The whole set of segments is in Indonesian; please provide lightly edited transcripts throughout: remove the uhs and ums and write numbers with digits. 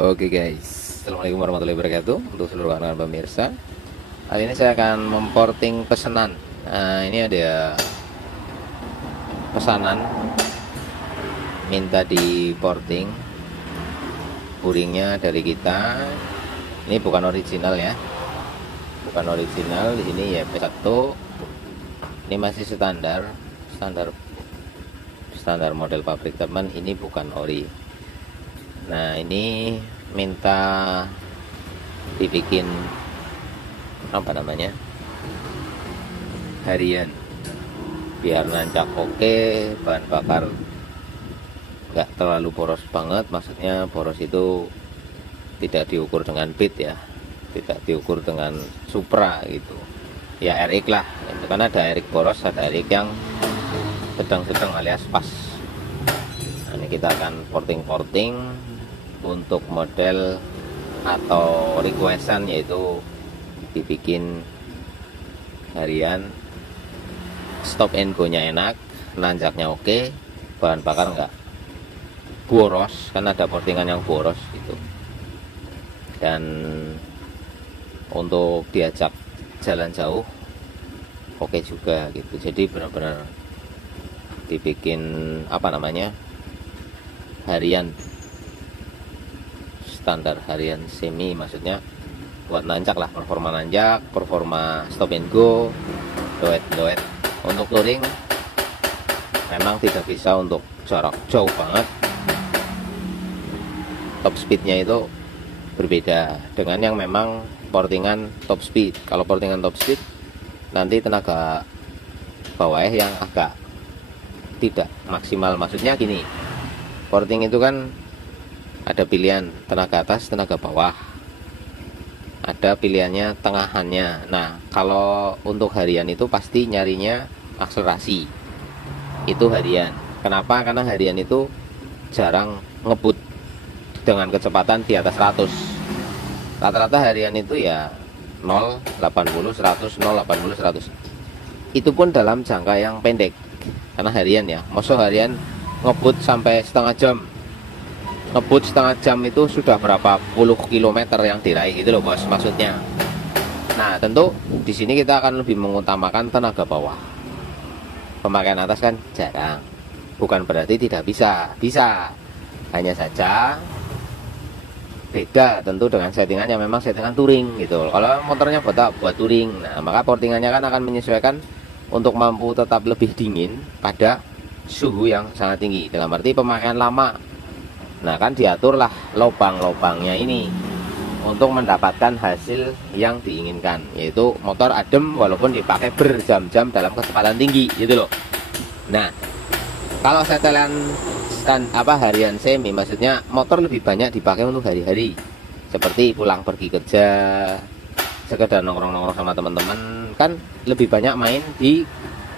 Oke guys, assalamualaikum warahmatullahi wabarakatuh. Untuk seluruh kalangan pemirsa, kali ini saya akan memporting pesanan. Nah, ini ada pesanan minta di porting puringnya dari kita. Ini bukan original ya, bukan original. Di sini ya P1. Ini masih standar model pabrik teman. Ini bukan ori. Nah, ini minta dibikin apa namanya, harian biar nancak oke, bahan bakar nggak terlalu boros banget. Maksudnya boros itu tidak diukur dengan bit ya, tidak diukur dengan Supra gitu ya, RX lah itu kan. Ada RX boros, ada RX yang sedang-sedang alias pas. Nah, ini kita akan porting untuk model atau requestan, yaitu dibikin harian, stop and go nya enak, nanjaknya oke, bahan bakar enggak boros, kan ada portingan yang boros gitu. Dan untuk diajak jalan jauh oke juga gitu. Jadi benar-benar dibikin apa namanya, harian standar, harian semi, maksudnya buat nancak lah, performa nanjak, performa stop and go, doet. Untuk touring memang tidak bisa untuk jarak jauh banget. Top speednya itu berbeda dengan yang memang portingan top speed. Kalau portingan top speed nanti tenaga bawah yang agak tidak maksimal. Maksudnya gini, porting itu kan ada pilihan tenaga atas, tenaga bawah, ada pilihannya tengahannya. Nah, kalau untuk harian itu pasti nyarinya akselerasi, itu harian. Kenapa? Karena harian itu jarang ngebut dengan kecepatan di atas 100. Rata-rata harian itu ya 0, 80, 100, 0, 80, 100. Itu pun dalam jangka yang pendek. Karena harian ya, maksud harian ngebut sampai setengah jam. Ngebut setengah jam itu sudah berapa puluh kilometer yang diraih gitu loh bos, maksudnya. Nah, tentu di sini kita akan lebih mengutamakan tenaga bawah. Pemakaian atas kan jarang. Bukan berarti tidak bisa, bisa. Hanya saja beda tentu dengan settingannya, memang settingan touring gitu. Kalau motornya buat touring, nah maka portingannya kan akan menyesuaikan untuk mampu tetap lebih dingin pada suhu yang sangat tinggi. Dalam arti pemakaian lama. Nah, kan diaturlah lubang-lubangnya ini untuk mendapatkan hasil yang diinginkan, yaitu motor adem walaupun dipakai berjam-jam dalam kecepatan tinggi gitu loh. Nah, kalau setelan harian semi, maksudnya motor lebih banyak dipakai untuk hari-hari, seperti pulang pergi kerja, sekedar nongkrong-nongkrong sama teman-teman, kan lebih banyak main di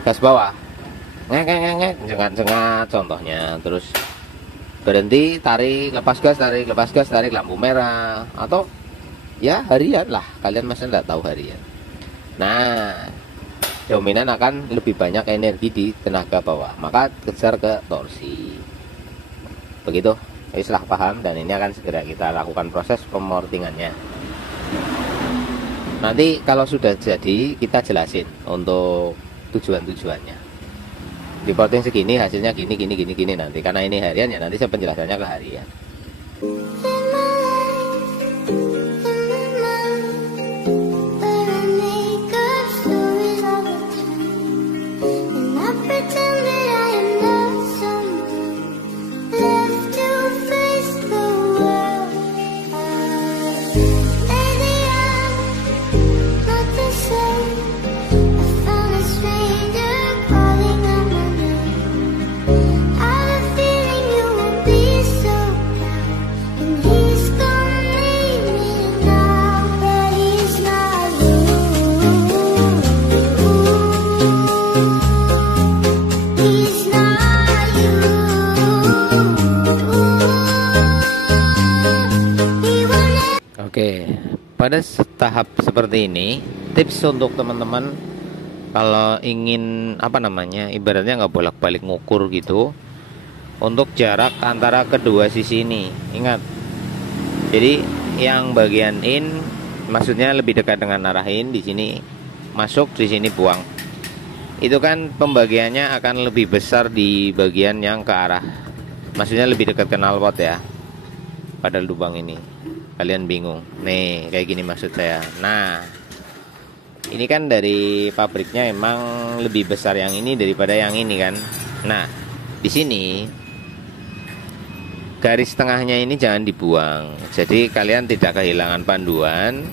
gas bawah, ngek, cengat contohnya. Terus berhenti, tarik, lepas gas, tarik lampu merah, atau ya harian lah, kalian masih tidak tahu harian. Nah, dominan akan lebih banyak energi di tenaga bawah, maka kejar ke torsi. Begitu, setelah paham, dan ini akan segera kita lakukan proses pemortingannya. Nanti kalau sudah jadi kita jelasin untuk tujuannya. Di porting segini hasilnya gini nanti, karena ini harian ya, nanti saya penjelasannya ke harian. Oke, pada tahap seperti ini, tips untuk teman-teman kalau ingin apa namanya, ibaratnya nggak bolak-balik ngukur gitu, untuk jarak antara kedua sisi ini. Ingat, Jadi yang bagian in maksudnya lebih dekat dengan arah in, di sini masuk, di sini buang. Itu kan pembagiannya akan lebih besar di bagian yang ke arah, maksudnya lebih dekat ke knalpot ya. Pada lubang ini kalian bingung. Nih kayak gini maksud saya. Nah, ini kan dari pabriknya emang lebih besar yang ini daripada yang ini kan. Nah, di sini garis tengahnya ini jangan dibuang. Jadi kalian tidak kehilangan panduan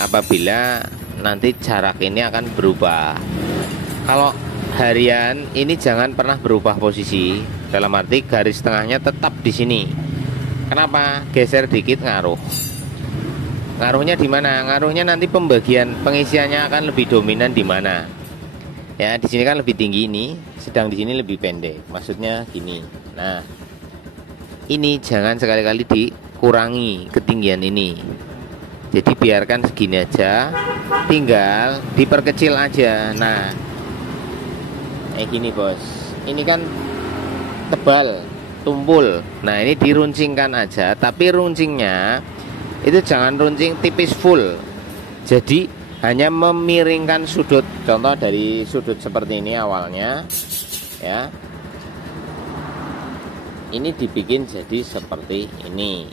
apabila nanti jarak ini akan berubah. Kalau harian ini jangan pernah berubah posisi. Dalam arti garis tengahnya tetap di sini. Kenapa? Geser dikit ngaruh. Ngaruhnya di mana? Ngaruhnya nanti pembagian pengisiannya akan lebih dominan di mana? Ya, di sini kan lebih tinggi ini, sedang di sini lebih pendek. Maksudnya gini. Nah, ini jangan sekali-kali dikurangi ketinggian ini. Jadi biarkan segini aja, tinggal diperkecil aja. Nah, kayak gini bos. Ini kan tebal, tumpul. Nah, ini diruncingkan aja, tapi runcingnya itu jangan runcing tipis full. Jadi hanya memiringkan sudut. Contoh dari sudut seperti ini awalnya, ya. Ini dibikin jadi seperti ini.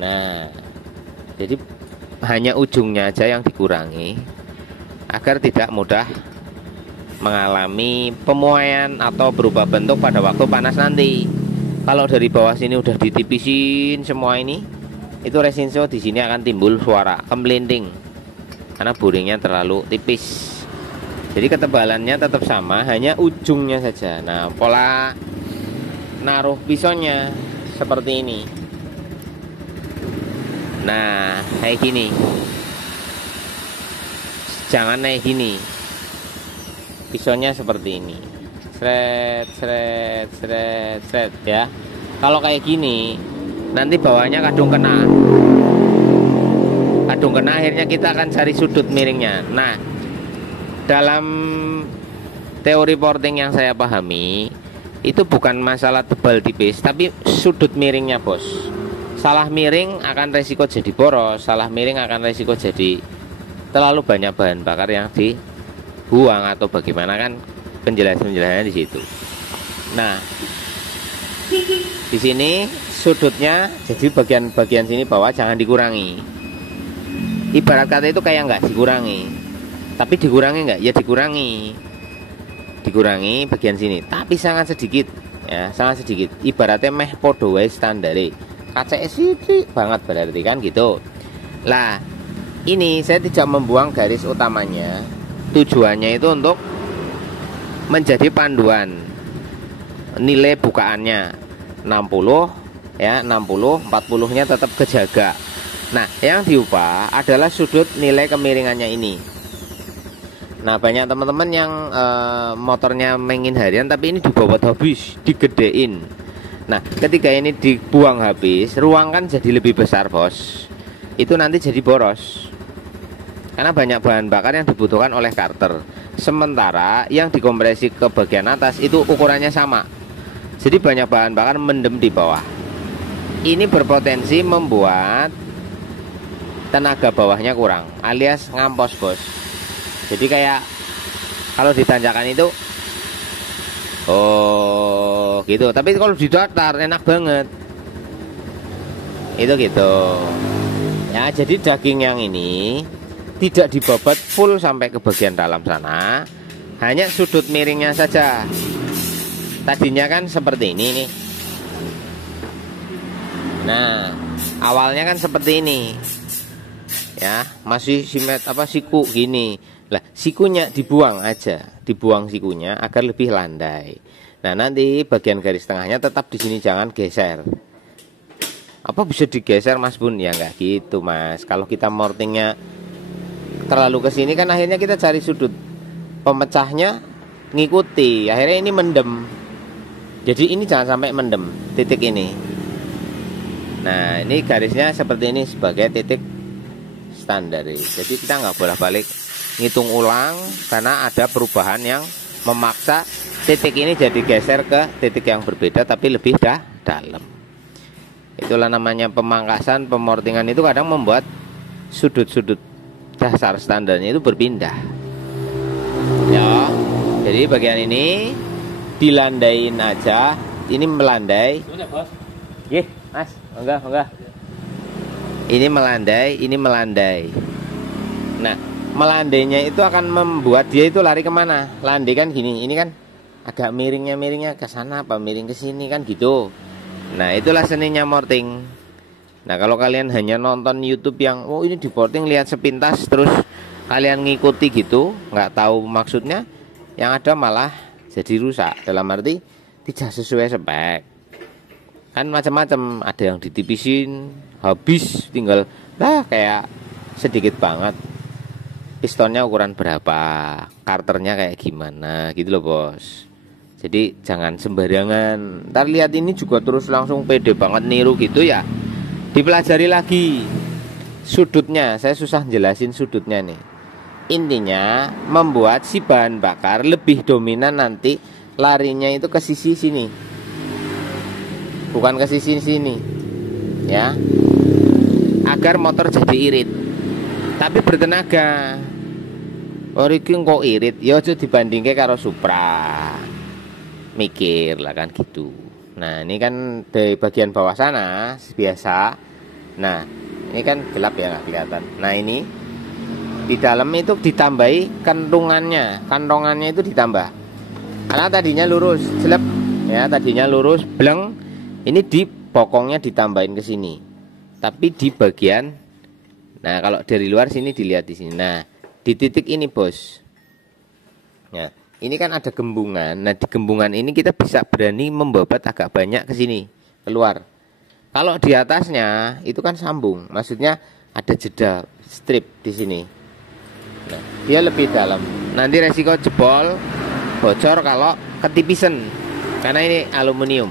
Nah, jadi hanya ujungnya aja yang dikurangi agar tidak mudah mengalami pemuaian atau berubah bentuk pada waktu panas nanti. Kalau dari bawah sini udah ditipisin semua ini, itu resinso di sini akan timbul suara kemelinting karena boringnya terlalu tipis. Jadi ketebalannya tetap sama, hanya ujungnya saja. Nah, pola naruh pisaunya seperti ini. Nah, kayak gini. Jangan kayak gini. Pisaunya seperti ini. Sret, sret, sret, sret ya. Kalau kayak gini, nanti bawahnya kadung kena. Kadung kena, akhirnya kita akan cari sudut miringnya. Nah, dalam teori porting yang saya pahami, itu bukan masalah tebal tipis, tapi sudut miringnya bos. Salah miring akan resiko jadi boros, salah miring akan resiko jadi terlalu banyak bahan bakar yang dibuang atau bagaimana, kan penjelasannya di situ. Nah, di sini sudutnya, jadi bagian sini bawah jangan dikurangi. Ibarat kata itu kayak nggak dikurangi, tapi dikurangi nggak? Ya dikurangi bagian sini, tapi sangat sedikit ya, sangat sedikit. Ibaratnya meh podo wae standare. KCS sidik banget berarti kan gitu. Lah, ini saya tidak membuang garis utamanya. Tujuannya itu untuk menjadi panduan. Nilai bukaannya 60 ya, 60, 40-nya tetap kejaga. Nah, yang diubah adalah sudut nilai kemiringannya ini. Nah, banyak teman-teman yang motornya mainin harian tapi ini dibobot habis, digedein. Nah, ketika ini dibuang habis, ruang kan jadi lebih besar bos. Itu nanti jadi boros, karena banyak bahan bakar yang dibutuhkan oleh karter. Sementara yang dikompresi ke bagian atas itu ukurannya sama. Jadi banyak bahan bakar mendem di bawah. Ini berpotensi membuat tenaga bawahnya kurang, alias ngampos bos. Jadi kayak kalau ditanjakan itu, oh gitu. Tapi kalau di datar enak banget. Itu gitu. Ya, jadi daging yang ini tidak dibobot full sampai ke bagian dalam sana, hanya sudut miringnya saja. Tadinya kan seperti ini nih. Nah, awalnya kan seperti ini. Ya, masih siku gini. Lah, sikunya dibuang aja, dibuang sikunya agar lebih landai. Nah, nanti bagian garis tengahnya tetap di sini, jangan geser. Apa bisa digeser Mas Bun? Ya nggak gitu Mas. Kalau kita mortingnya terlalu ke sini kan akhirnya kita cari sudut pemecahnya ngikuti, akhirnya ini mendem. Jadi ini jangan sampai mendem titik ini. Nah, ini garisnya seperti ini sebagai titik standar. Jadi kita nggak boleh balik ngitung ulang karena ada perubahan yang memaksa titik ini jadi geser ke titik yang berbeda tapi lebih dalam. Itulah namanya pemangkasan, pemortingan itu kadang membuat sudut-sudut dasar standarnya itu berpindah. Ya, jadi bagian ini dilandain aja. Ini melandai. Nggih, Mas. Enggak. Ini melandai. Nah, melandainya itu akan membuat dia itu lari kemana? Landai kan gini, ini kan agak miringnya ke sana apa miring ke sini kan gitu. Nah, itulah seninya morting. Nah, kalau kalian hanya nonton YouTube yang oh ini di porting lihat sepintas terus kalian ngikuti gitu, nggak tahu maksudnya, yang ada malah jadi rusak. Dalam arti tidak sesuai spek. Kan macam-macam, ada yang ditipisin, habis tinggal kayak sedikit banget. Pistonnya ukuran berapa, karternya kayak gimana gitu loh bos. Jadi jangan sembarangan. Ntar lihat ini juga terus langsung pede banget niru gitu ya. Dipelajari lagi sudutnya. Saya susah jelasin sudutnya nih. Intinya membuat si bahan bakar lebih dominan nanti larinya itu ke sisi sini, bukan ke sisi sini ya, agar motor jadi irit tapi bertenaga. Iki kok irit ya aja dibandingke karo Supra. Mikir lah kan gitu. Nah, ini kan dari bagian bawah sana biasa. Nah, ini kan gelap ya nggak kelihatan. Nah, ini di dalam itu ditambahi kantongannya itu ditambah. Karena tadinya lurus, jelek ya, tadinya lurus, bleng. Ini di bokongnya ditambahin ke sini. Tapi di bagian, nah kalau dari luar sini dilihat di sini. Nah, di titik ini bos. Ya, ini kan ada gembungan. Nah, di gembungan ini kita bisa berani membabat agak banyak ke sini, keluar. Kalau di atasnya itu kan sambung, maksudnya ada jeda strip di sini. Nah, dia lebih dalam. Nanti resiko jebol, bocor kalau ketipisan, karena ini aluminium.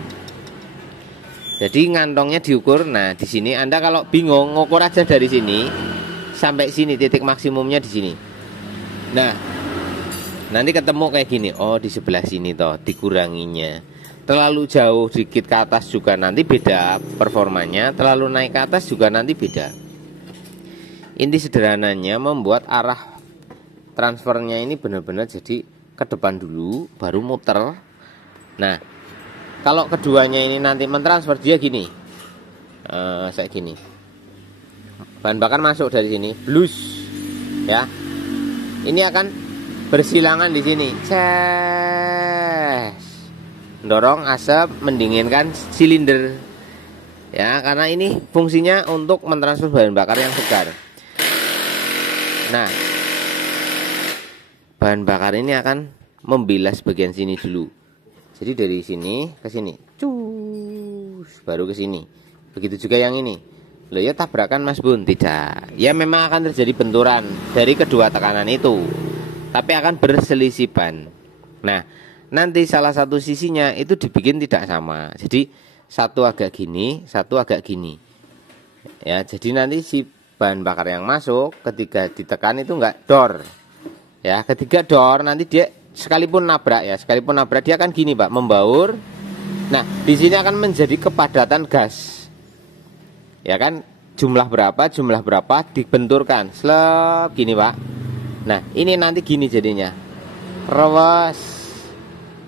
Jadi ngantongnya diukur. Nah, di sini Anda kalau bingung ngukur aja dari sini sampai sini, titik maksimumnya di sini. Nah, nanti ketemu kayak gini. Oh, di sebelah sini toh dikuranginya. Terlalu jauh dikit ke atas juga nanti beda performanya. Terlalu naik ke atas juga nanti beda. Inti sederhananya membuat arah transfernya ini benar-benar jadi ke depan dulu, baru muter. Nah, kalau keduanya ini nanti mentransfer dia gini, saya gini, bahan bakar masuk dari sini, blus, ya. Ini akan bersilangan di sini, dorong asap, mendinginkan silinder, ya. Karena ini fungsinya untuk mentransfer bahan bakar yang segar. Nah, bahan bakar ini akan membilas bagian sini dulu. Jadi dari sini ke sini, baru ke sini. Begitu juga yang ini. Loh ya tabrakan Mas Bun? Tidak. Ya memang akan terjadi benturan dari kedua tekanan itu, tapi akan berselisipan. Nah, nanti salah satu sisinya itu dibikin tidak sama. Jadi satu agak gini, satu agak gini. Ya, jadi nanti si bahan bakar yang masuk ketika ditekan itu enggak dor. Ya, ketika dor nanti dia sekalipun nabrak dia akan gini Pak, membaur. Nah, di sini akan menjadi kepadatan gas. Ya kan, jumlah berapa dibenturkan, slep gini Pak. Nah, ini nanti gini jadinya. Rewas.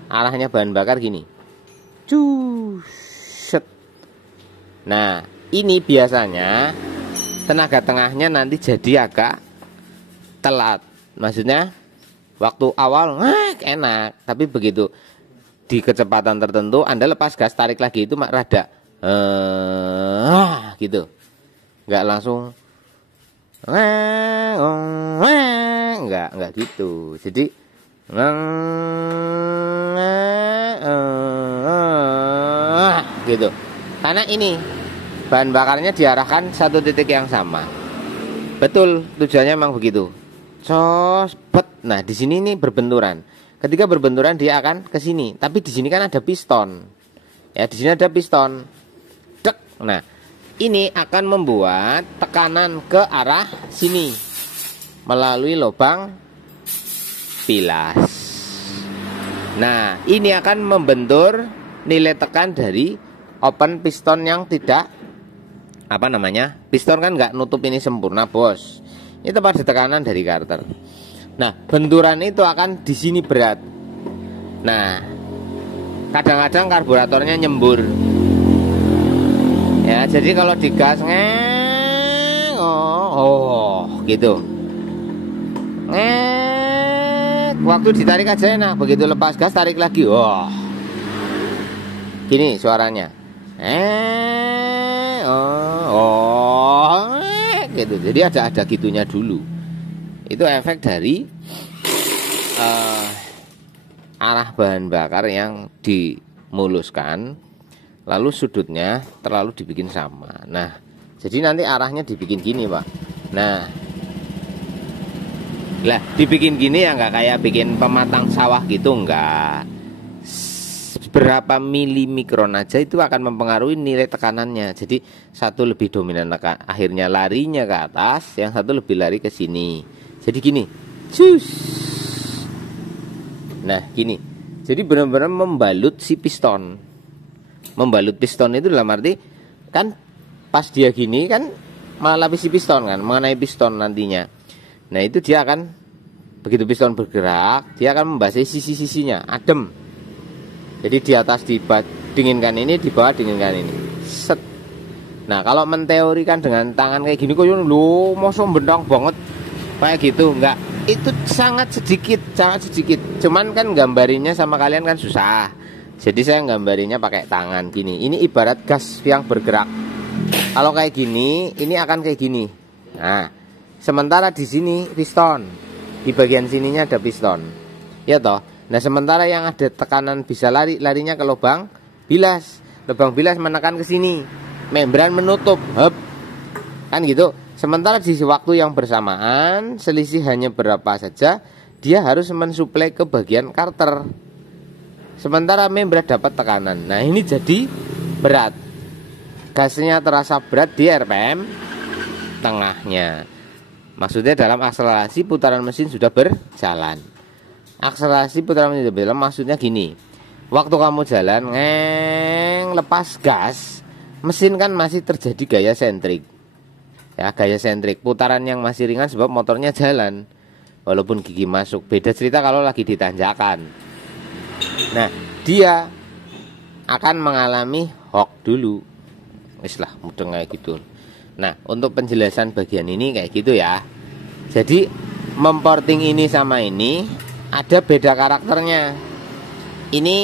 Arahnya bahan bakar gini. Set. Nah, ini biasanya tenaga tengahnya nanti jadi agak telat. Maksudnya waktu awal enak, tapi begitu di kecepatan tertentu Anda lepas gas, tarik lagi itu rada gitu, nggak langsung nggak gitu. Jadi gitu, karena ini bahan bakarnya diarahkan satu titik yang sama. Betul, tujuannya memang begitu. Nah, di sini ini berbenturan. Ketika berbenturan dia akan ke sini, tapi di sini kan ada piston. Ya, di sini ada piston. Dek. Nah, ini akan membuat tekanan ke arah sini melalui lubang pilas. Nah, ini akan membentur nilai tekan dari open piston yang tidak apa namanya, piston kan nggak nutup ini sempurna bos. Ini tepat di tekanan dari karter. Nah benturan itu akan di sini berat. Nah kadang-kadang karburatornya nyembur. Ya jadi kalau digas gitu. Waktu ditarik aja enak, begitu lepas gas tarik lagi. Gini suaranya. Gitu. Jadi ada gitunya dulu. Itu efek dari arah bahan bakar yang dimuluskan, lalu sudutnya terlalu dibikin sama. Nah, jadi nanti arahnya dibikin gini, Pak. Nah, lah dibikin gini ya nggak kayak bikin pematang sawah gitu, enggak. Berapa milimikron aja itu akan mempengaruhi nilai tekanannya. Jadi satu lebih dominan akhirnya larinya ke atas, yang satu lebih lari ke sini. Jadi gini, cus. Nah gini, jadi benar-benar membalut si piston. Membalut piston itu dalam arti kan pas dia gini kan melapisi piston kan, mengenai piston nantinya. Nah itu dia akan, begitu piston bergerak, dia akan membasahi sisi-sisinya, adem. Jadi di atas dinginkan ini, di bawah dinginkan ini. Set. Nah kalau menteorikan dengan tangan kayak gini, kok lu mosok bendang banget kayak gitu, enggak. Itu sangat sedikit. Cuman kan gambarinya sama kalian kan susah. Jadi saya gambarinya pakai tangan gini. Ini ibarat gas yang bergerak. Kalau kayak gini, ini akan kayak gini. Nah, sementara di sini piston, di bagian sininya ada piston, ya toh. Nah sementara yang ada tekanan bisa larinya ke lubang bilas. Lubang bilas menekan ke sini, membran menutup, kan gitu. Sementara di waktu yang bersamaan, selisih hanya berapa saja, dia harus mensuplai ke bagian karter. Sementara membran dapat tekanan. Nah ini jadi berat. Gasnya terasa berat di RPM tengahnya. Maksudnya dalam akselerasi putaran mesin sudah berjalan. Akselerasi putaran mesin berjalan maksudnya gini. Waktu kamu jalan lepas gas, mesin kan masih terjadi gaya sentrik. Ya, gaya sentrik, putaran yang masih ringan sebab motornya jalan. Walaupun gigi masuk. Beda cerita kalau lagi ditanjakan. Nah, dia akan mengalami hok dulu. Wis lah, mudeng kayak gitu. Nah, untuk penjelasan bagian ini kayak gitu ya. Jadi, memporting ini sama ini ada beda karakternya. Ini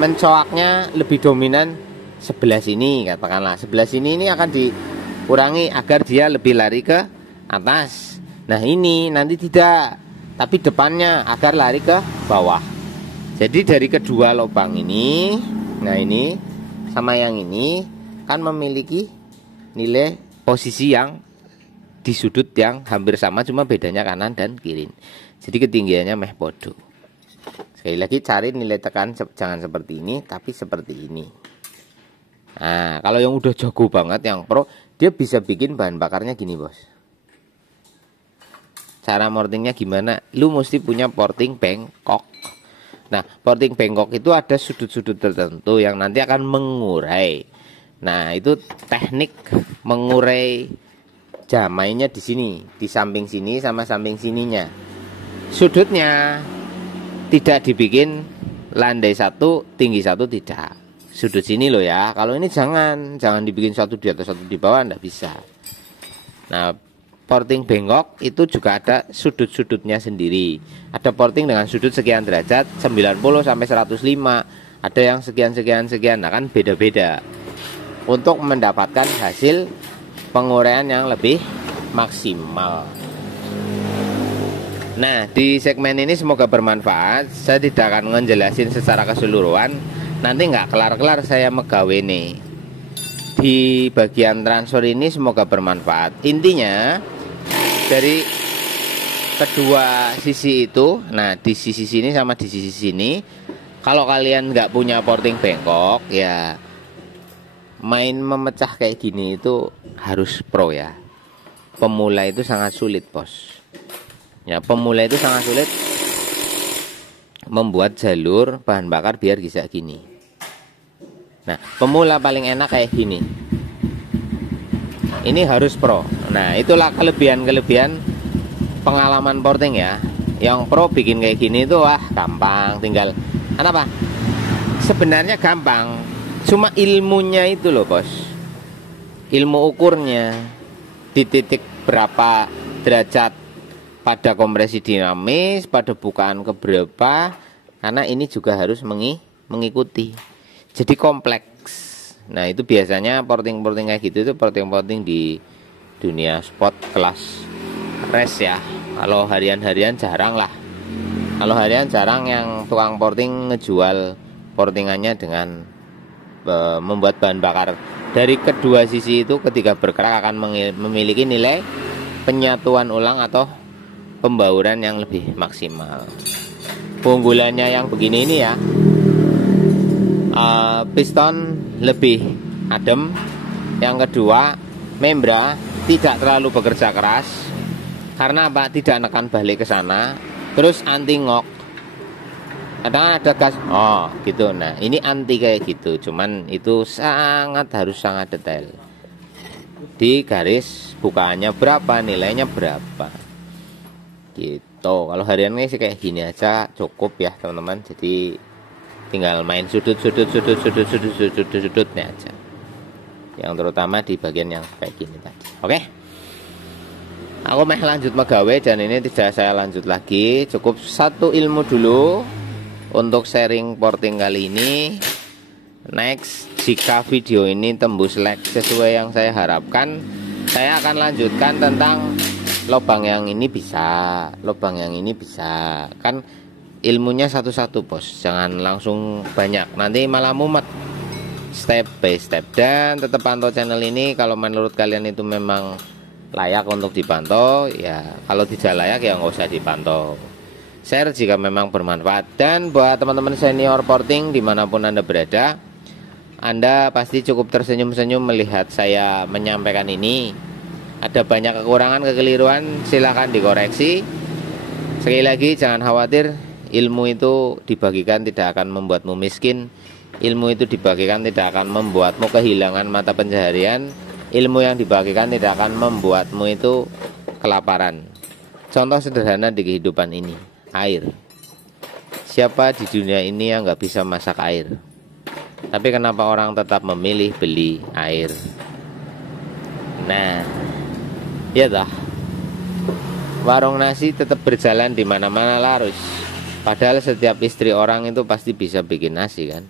mencoaknya lebih dominan sebelah sini, katakanlah. Sebelah sini ini akan dikurangi agar dia lebih lari ke atas. Nah ini nanti tidak, tapi depannya agar lari ke bawah. Jadi dari kedua lubang ini, nah ini sama yang ini kan memiliki nilai posisi yang di sudut yang hampir sama, cuma bedanya kanan dan kiri. Jadi ketinggiannya meh podo. Sekali lagi cari nilai tekan jangan seperti ini, tapi seperti ini. Nah kalau yang udah jago banget, yang pro, dia bisa bikin bahan bakarnya gini bos. Cara mortingnya gimana? Lu mesti punya porting bengkok. Nah porting bengkok itu ada sudut-sudut tertentu yang nanti akan mengurai. Nah itu teknik mengurai jamainya di sini, di samping sini sama samping sininya. Sudutnya tidak dibikin landai satu, tinggi satu, tidak. Sudut sini loh ya. Kalau ini jangan dibikin satu di atas satu di bawah, enggak bisa. Nah, porting bengkok itu juga ada sudut-sudutnya sendiri. Ada porting dengan sudut sekian derajat, 90 sampai 105. Ada yang sekian. Nah, kan beda-beda. Untuk mendapatkan hasil penguraian yang lebih maksimal. Nah di segmen ini semoga bermanfaat. Saya tidak akan ngejelasin secara keseluruhan, nanti nggak kelar-kelar saya megawe nih. Di bagian transfer ini semoga bermanfaat. Intinya dari kedua sisi itu, nah di sisi sini sama di sisi sini, kalau kalian nggak punya porting bengkok ya main memecah kayak gini itu harus pro ya. Pemula itu sangat sulit bos. Ya pemula itu sangat sulit membuat jalur bahan bakar biar bisa gini. Nah pemula paling enak kayak gini. ini harus pro. Nah, itulah kelebihan-kelebihan pengalaman porting ya. Yang pro bikin kayak gini itu wah gampang, tinggal apa? Sebenarnya gampang, cuma ilmunya itu loh bos. Ilmu ukurnya di titik berapa derajat pada kompresi dinamis, pada bukaan keberapa, karena ini juga harus mengikuti. Jadi kompleks. Nah itu biasanya porting-porting kayak gitu itu porting-porting di dunia sport kelas race ya. Kalau harian-harian jarang lah. Kalau harian jarang yang tukang porting ngejual portingannya dengan membuat bahan bakar. Dari kedua sisi itu ketika bergerak akan memiliki nilai penyatuan ulang atau pembauran yang lebih maksimal. Keunggulannya yang begini ini ya, piston lebih adem. Yang kedua, membra tidak terlalu bekerja keras. Karena apa? Tidak menekan balik ke sana. Terus anti ngok. Kadang ada gas, oh gitu. Nah ini anti kayak gitu. Cuman itu harus sangat detail. Di garis bukaannya berapa, nilainya berapa. Gitu. Kalau hariannya sih kayak gini aja cukup ya teman-teman. Jadi tinggal main sudutnya aja. Yang terutama di bagian yang kayak gini tadi. Oke. Aku mau lanjut megawe dan ini tidak saya lanjut lagi. Cukup satu ilmu dulu untuk sharing porting kali ini. Next, jika video ini tembus like sesuai yang saya harapkan, saya akan lanjutkan tentang lubang yang ini bisa, lubang yang ini bisa. Kan ilmunya satu-satu bos, jangan langsung banyak, nanti malah mumet. Step by step. Dan tetap pantau channel ini. Kalau menurut kalian itu memang layak untuk dipantau, ya kalau tidak layak ya nggak usah dipantau. Share jika memang bermanfaat. Dan buat teman-teman senior porting dimanapun Anda berada, Anda pasti cukup tersenyum-senyum melihat saya menyampaikan ini. Ada banyak kekurangan, kekeliruan, silahkan dikoreksi. Sekali lagi jangan khawatir, ilmu itu dibagikan tidak akan membuatmu miskin. Ilmu itu dibagikan tidak akan membuatmu kehilangan mata pencaharian. Ilmu yang dibagikan tidak akan membuatmu itu kelaparan. Contoh sederhana di kehidupan ini, air. Siapa di dunia ini yang nggak bisa masak air? Tapi kenapa orang tetap memilih beli air? Nah, ya dah. Warung nasi tetap berjalan di mana-mana larus. Padahal setiap istri orang itu pasti bisa bikin nasi kan.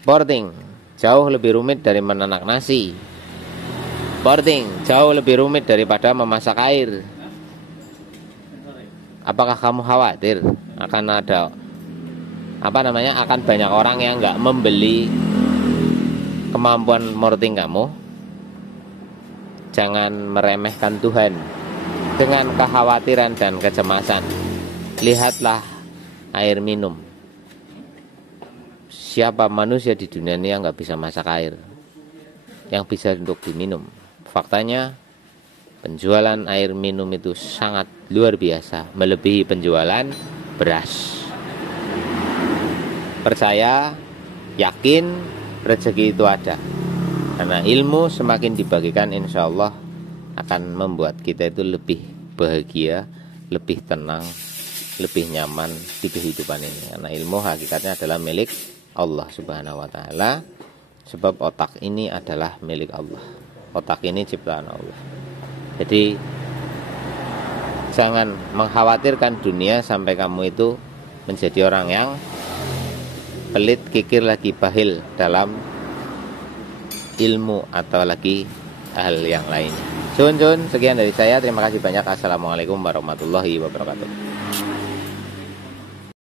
Porting jauh lebih rumit dari menanak nasi. Porting jauh lebih rumit daripada memasak air. Apakah kamu khawatir akan ada akan banyak orang yang nggak membeli kemampuan porting kamu? Jangan meremehkan Tuhan dengan kekhawatiran dan kecemasan. Lihatlah air minum. Siapa manusia di dunia ini yang nggak bisa masak air, yang bisa untuk diminum? Faktanya penjualan air minum itu sangat luar biasa, melebihi penjualan beras. Percaya, yakin, rezeki itu ada. Karena ilmu semakin dibagikan, insya Allah akan membuat kita itu lebih bahagia, lebih tenang, lebih nyaman di kehidupan ini. Karena ilmu hakikatnya adalah milik Allah Subhanahu wa Ta'ala. Sebab otak ini adalah milik Allah. Otak ini ciptaan Allah. Jadi jangan mengkhawatirkan dunia sampai kamu itu menjadi orang yang pelit, kikir, lagi bahil dalam ilmu atau lagi hal yang lain. Sekian dari saya. Terima kasih banyak. Assalamualaikum warahmatullahi wabarakatuh.